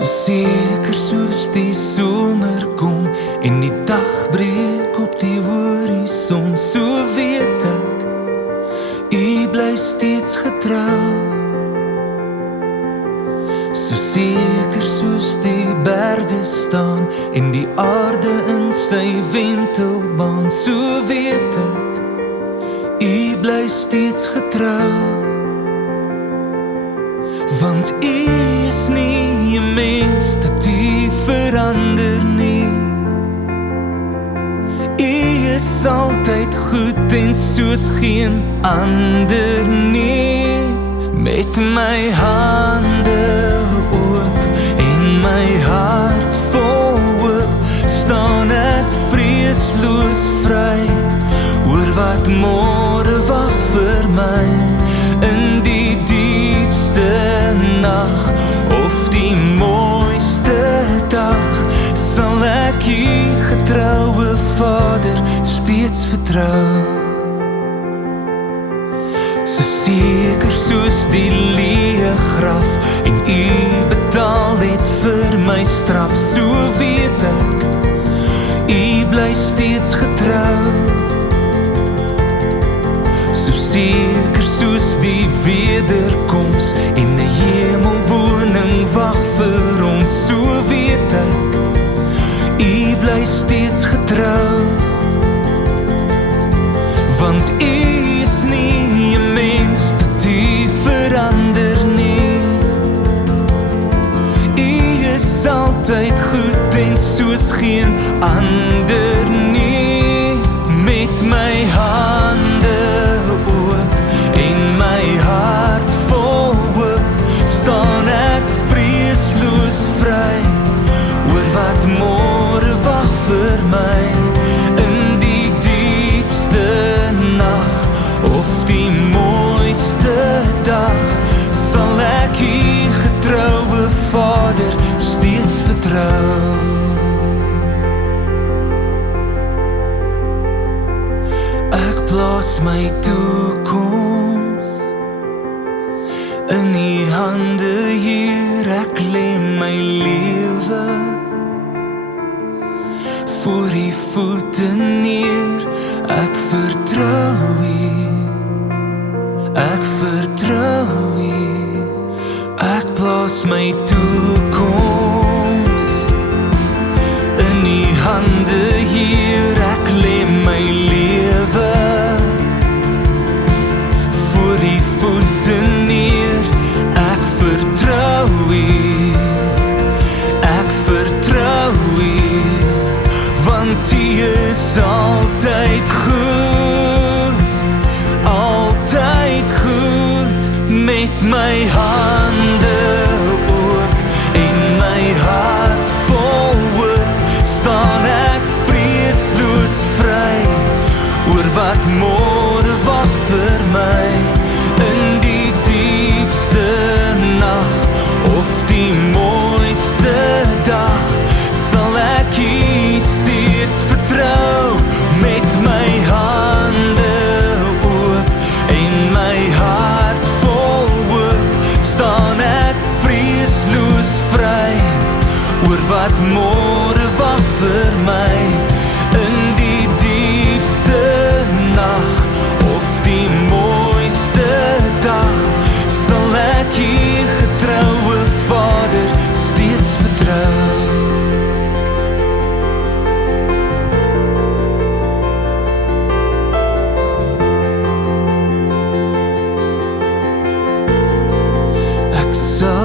So seker soos die somer kom en die dag breek op die horison, so weet ek, U bly steeds getrou. So seker soos die berge staan en die aarde in sy wentelbaan, so weet ek, U bly steeds getrou. Want U is nie 'n mens dat U verander nie. U is altyd goed en soos geen ander nie. Met my hande oop en my hart vol hoop, staan ek vreesloos vry oor wat môre wag vir my. In die diepste nag of die mooiste dag, sal ek U getroue Vader steeds vertrou. So seker soos die leë graf en U betaal het vir my straf, so weet ek, U bly steeds getrou. So seker soos die wederkoms en 'n hemelwoning wag vir ons, so weet ek, U bly steeds getrou. Want U is nie 'n mens dat U verander nie. U is altyd goed en soos geen ander nie. Met my hande oop en my hart vol hoop, staan ek vreesloos vry oor wat môre wag vir my. In die diepste nag of die mooiste dag, sal ek U getroue Vader steeds vertrou. Ek plaas my toekoms in U hande, Heer, ek lê my lewe voor U voete neer. Ek vertrou U, ek vertrou U. Ek plaas my toekoms in U hande, Heer, ek lê my lewe voor U voete neer. Ek vertrou U, ek vertrou U, want U is altyd goed, altyd goed. Met my hande oop en my hart vol hoop, staan ek vreesloos vry oor wat môre wag vir my. In die diepste nag of die mooiste dag, sal ek U steeds vertrou. Met my hande oop en my hart vol hoop, staan ek vreesloos vry oor wat môre wag vir my. In die diepste nag of die mooiste dag, sal ek U getroue Vader steeds vertrou. Ek sal